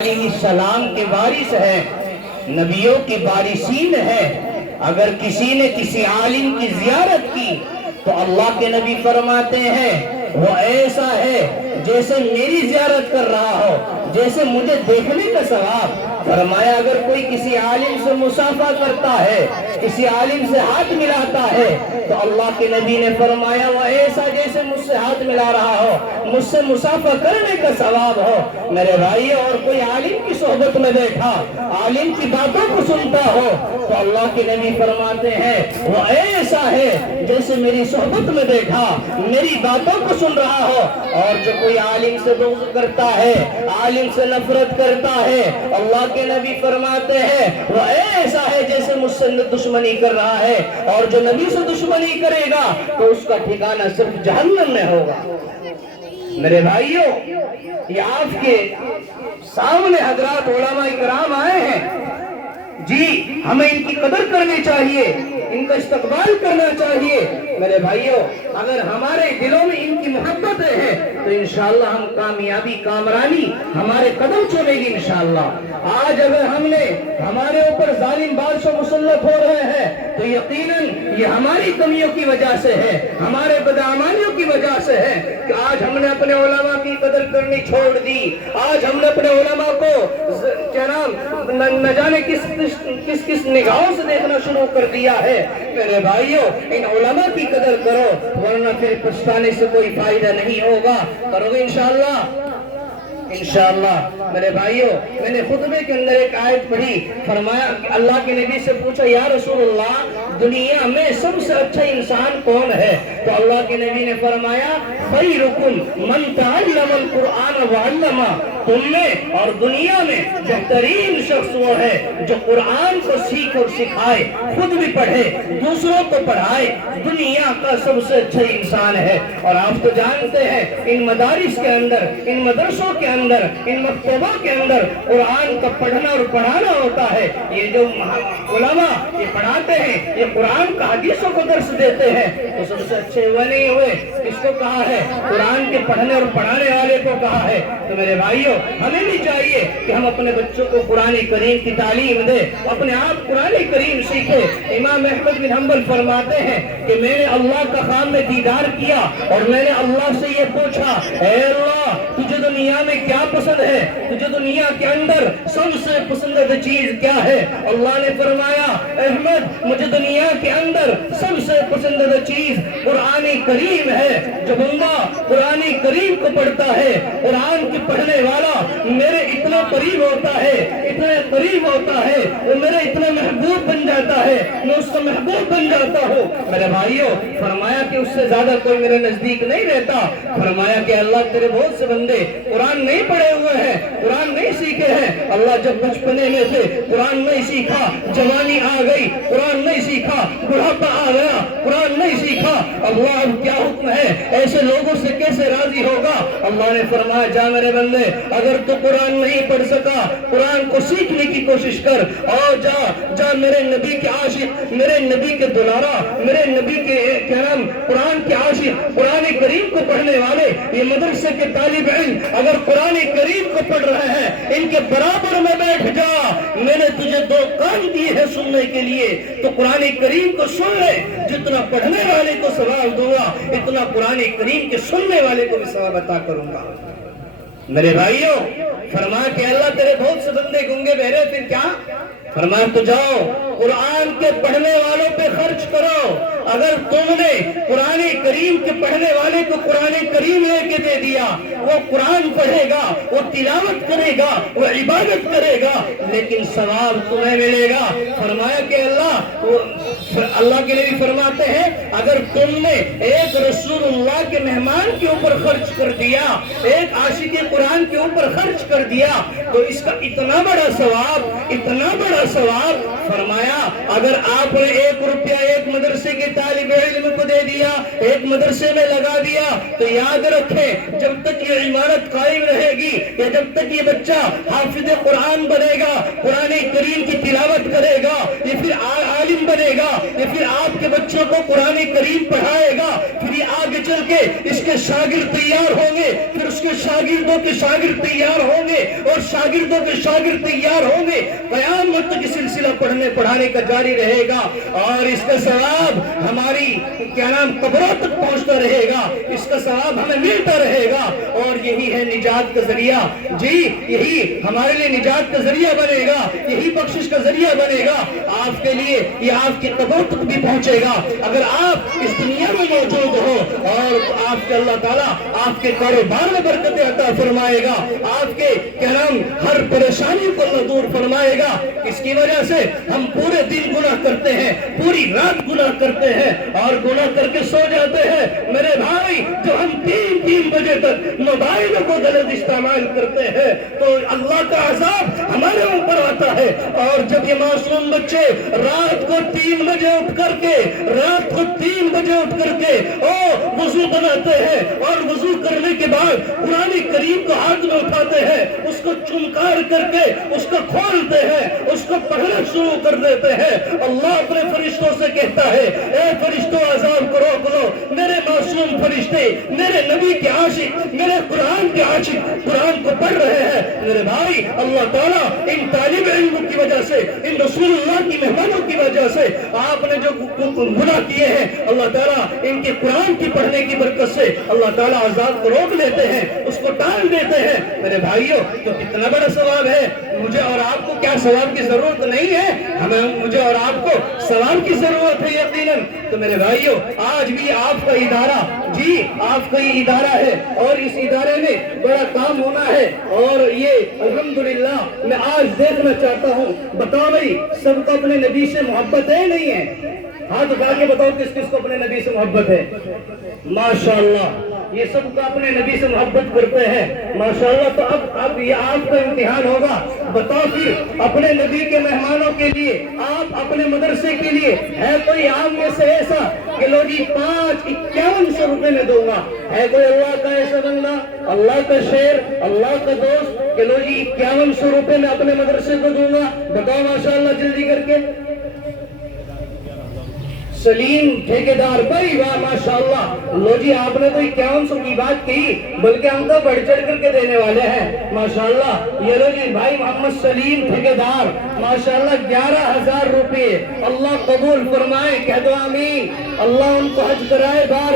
علیہ السلام کے وارث ہیں، نبیوں کے وارثین ہیں۔ اگر کسی نے کسی عالم کی زیارت کی تو اللہ کے نبی فرماتے ہیں وہ ایسا ہے جیسے میری زیارت کر رہا ہو، جیسے مجھے دیکھنے کا ثواب۔ فرمایا اگر کوئی کسی عالم سے مصافحہ کرتا ہے، کسی عالم سے ہاتھ ملاتا ہے تو اللہ کے نبی نے فرمایا وہ ایسا جیسے مجھ سے ہاتھ ملا رہا ہو، مجھ سے مصافحہ کرنے کا ثواب ہو۔ میرے بھائی، اور کوئی عالم کی صحبت میں بیٹھا، عالم کی باتوں کو سنتا ہو تو اللہ کے نبی فرماتے ہیں وہ ایسا ہے جیسے میری صحبت میں بیٹھا، میری باتوں کو سن رہا ہو۔ اور جو کوئی عالم سے بغض کرتا ہے، عالم سے نفرت کرتا ہے، اللہ کے نبی فرماتے ہیں وہ ایسا ہے جیسے مجھ سے دشمنی کر رہا ہے۔ اور جو نبی سے دشمنی کرے گا تو اس کا ٹھکانہ صرف جہنم میں ہوگا۔ میرے بھائیوں، یہ آپ کے سامنے حضرات علماء کرام آئے ہیں، جی ہمیں ان کی قدر کرنی چاہیے، ان کا استقبال کرنا چاہیے۔ میرے بھائیوں، اگر ہمارے دلوں میں ان کی محبت ہے تو انشاءاللہ ہم کامیابی، کامرانی ہمارے قدم چلے گی انشاءاللہ۔ آج اگر ہم نے ہمارے اوپر ظالم بادشاہ مسلط ہو رہے ہیں تو یقیناً یہ ہماری کمیوں کی وجہ سے ہے، ہمارے بدعمالیوں کی وجہ سے ہے کہ آج ہم نے اپنے علماء کی قدر کرنی چھوڑ دی۔ آج ہم نے اپنے علماء کو نہ جانے کس نگاہوں سے دیکھنا شروع کر دیا ہے۔ میرے بھائیوں، ان علماء کی قدر کرو، ورنہ پھر پچھتانے سے کوئی فائدہ نہیں ہوگا۔ کرو گے انشاءاللہ؟ انشاءاللہ۔ میرے بھائیوں، میں نے خطبے کے اندر ایک آیت پڑھی، فرمایا اللہ کے نبی سے پوچھا یا رسول اللہ دنیا میں سب سے اچھا انسان کون ہے؟ تو اللہ کے نبی نے فرمایا خیرکم من تعلم القرآن وعلمہ، تم میں اور دنیا میں بہترین شخص وہ ہے جو قرآن کو سیکھ اور سکھائے، خود بھی پڑھے، دوسروں کو پڑھائے، دنیا کا سب سے اچھا انسان ہے۔ اور آپ تو جانتے ہیں ان مدارس کے اندر، ان مدرسوں کے اندر، ان مکتبوں کے اندر قرآن کا پڑھنا اور پڑھانا ہوتا ہے۔ یہ جو علماء یہ پڑھاتے ہیں، یہ قرآن کا حدیثوں کو درس دیتے ہیں، تو سب سے اچھے وہ نہیں ہوئے؟ کس کو کہا ہے؟ قرآن کے پڑھنے اور پڑھانے والے کو کہا ہے۔ تو میرے بھائیوں، ہمیں بھی چاہیے کہ ہم اپنے بچوں کو قرآن کریم کی تعلیم دیں، اپنے آپ قرآن کریم سیکھیں۔ امام احمد بن حنبل فرماتے ہیں کہ میں نے اللہ کا خواب میں دیدار کیا اور میں نے اللہ سے یہ پوچھا اے اللہ تجھے دنیا میں کیا پسند ہے، تجھے دنیا کے اندر سب سے پسندیدہ چیز کیا ہے؟ اللہ نے فرمایا احمد مجھے دنیا کے اندر سب سے پسندیدہ چیز قرآن کریم ہے۔ جو بندہ قرآن کریم کو پڑھتا ہے، قرآن کی پڑھنے والا میرے اتنا قریب ہوتا ہے، اتنا قریب ہوتا ہے، وہ میرے اتنا محبوب بن جاتا ہے، میں اس کا محبوب بن جاتا ہوں۔ میرے بھائیوں، فرمایا کہ اس سے زیادہ کوئی میرے نزدیک نہیں رہتا۔ فرمایا کہ اللہ تیرے بہت سے بندے قرآن نہیں پڑھے ہوئے ہیں، قرآن نہیں سیکھے ہیں۔ اللہ جب بچپنے میں تھے قرآن نہیں سیکھا، جوانی آ گئی قرآن نہیں سیکھا، بڑھاپا آ گیا قرآن نہیں سیکھا، اللہ اب کیا حکم ہے؟ ایسے لوگوں سے کیسے راضی ہوگا؟ اللہ نے فرمایا جا میرے بندے، اگر تو قرآن نہیں پڑھ سکا قرآن کو سیکھنے کی کوشش کر، اور جا میرے نبی کے عاشق، میرے نبی کے دلارا، میرے نبی کے کرام قرآن کے عاشق، قرآن کریم کو پڑھنے والے یہ مدرسے کے طالب علم اگر قرآن کریم کو پڑھ رہے ہیں ان کے برابر میں بیٹھ جا۔ میں نے تجھے دو کان دیے ہیں سننے کے لیے، تو قرآن کریم کو سن لے۔ جتنا پڑھنے والے کو ثواب دوں گا اتنا قرآن کریم کے سننے والے کو بھی ثواب عطا کروں گا۔ میرے بھائیوں، فرمایا کہ اللہ تیرے بہت سے بندے گنگے بہرے، پھر کیا؟ فرمایا تو جاؤ قرآن کے پڑھنے والوں پہ خرچ کرو۔ اگر تم نے قرآن کریم کے پڑھنے والے کو قرآن کریم لے کے دے دیا، وہ قرآن پڑھے گا، وہ تلاوت کرے گا، وہ عبادت کرے گا، لیکن ثواب تمہیں ملے گا۔ فرمایا کہ اللہ کے نبی فرماتے ہیں اگر تم نے ایک رسول اللہ کے مہمان کے اوپر خرچ کر دیا، ایک عاشق قرآن کے اوپر خرچ کر دیا تو اس کا اتنا بڑا ثواب، اتنا بڑا ثواب۔ فرمایا اگر آپ نے 1 روپیہ ایک مدرسے کے طالب علم کو دے دیا، ایک مدرسے میں لگا دیا، تو یاد رکھیں جب تک یہ عمارت قائم رہے گی یا جب تک یہ بچہ حافظ قرآن بنے گا، قرآن کریم کی تلاوت کرے گا، یہ پھر عالم بنے گا، یہ پھر آپ کے بچوں کو قرآن کریم پڑھائے گا، پھر یہ آگے چل کے اس کے شاگرد تیار ہوں گے، پھر اس کے شاگردوں کے شاگرد تیار ہوں گے، اور شاگردوں کے شاگرد تیار ہوں گے، قیامت تک سلسلہ پڑھنے پڑھانے کا جاری رہے گا، اور اس کا ثواب ہماری قبروں تک پہنچتا رہے گا، اس کا ثواب ہمیں ملتا رہے گا، اور یہی ہے نجات کا ذریعہ، جی یہی ہمارے لیے نجات کا ذریعہ بنے گا، یہی بخشش کا ذریعہ بنے گا آپ کے لیے، یہ آپ کی قبر تک بھی پہنچے گا اگر آپ اس دنیا میں موجود ہو، اور آپ کے اللہ تعالیٰ آپ کے کاروبار میں برکت عطا فرمائے گا، آپ کے ہر پریشانی کو اللہ دور فرمائے گا۔ اس کی وجہ سے ہم پورے دن گناہ کرتے ہیں، پوری رات گناہ کرتے ہیں، اور گناہ کر کے سو جاتے ہیں میرے بھائی، جو ہم تین بجے تک موبائلوں کو غلط استعمال کرتے ہیں تو اللہ کا عذاب ہمارے اوپر آتا ہے، اور جب یہ معصوم بچے رات کو 3 بجے اٹھ کر کے وضو بناتے ہیں، اور وضو کرنے کے بعد قرآن کریم کو ہاتھ میں اٹھاتے ہیں، اس کو چمکار کر کے اس کو کھولتے ہیں، اس کو پڑھنا شروع کر دیتے ہیں، اللہ اپنے فرشتوں سے کہتا ہے اے فرشتوں عذاب کو روک لو، میرے معصوم فرشتے میرے نبی کے عاشق، میرے قرآن کے عاشق قرآن کو پڑھ رہے ہیں۔ میرے بھائی، اللہ تعالیٰ ان طالب علموں کی وجہ سے، ان رسول اللہ کی مہمانوں کی وجہ سے آپ نے جو گناہ کیے ہیں، اللہ تعالیٰ ان کے قرآن کی پڑھنے کی برکت سے اللہ تعالیٰ عذاب کو روک لیتے ہیں، اس کو ٹال دیتے ہیں۔ میرے بھائیوں، تو کتنا بڑا ثواب ہے، مجھے اور آپ کو کیا ثواب کی ضرورت نہیں ہے؟ مجھے اور آپ کو ثواب کی ضرورت ہے یقیناً۔ تو میرے بھائیوں، آج بھی آپ کا ادارہ، جی آپ کا یہ ادارہ ہے، اور اس ادارے میں بڑا کام ہونا ہے، اور یہ الحمدللہ میں آج دیکھنا چاہتا ہوں، بتاؤ بھائی سب کو اپنے نبی سے محبت ہے نہیں ہے؟ ہاتھ اٹھا کے بتاؤ کس کس کو اپنے نبی سے محبت ہے؟ ماشاءاللہ، یہ سب کو اپنے نبی سے محبت کرتے ہیں ماشاءاللہ۔ تو اب یہ آپ کا امتحان ہوگا، بتاؤ پھر اپنے نبی کے مہمانوں کے لیے، آپ اپنے مدرسے کے لیے ہے کوئی عام میں سے ایسا کہ لو جی 5100 روپے میں دوں گا؟ ہے کوئی اللہ کا ایسا بندہ، اللہ کا شیر، اللہ کا دوست کہ لو جی 5100 روپے میں اپنے مدرسے کو دوں گا؟ بتاؤ ماشاءاللہ جلدی کر کے۔ سلیم ٹھیکیدار بھائی، واہ ماشاءاللہ، لو جی آپ نے تو 5100 کی بات کی، بلکہ ہم تو بڑھ چڑھ کر کے دینے والے ہیں ماشاءاللہ۔ یہ لو جی بھائی محمد سلیم ٹھیکیدار ماشاءاللہ 11000 روپے، اللہ قبول فرمائے، کہہ دو آمین، اللہ ان کو حج کرائے بار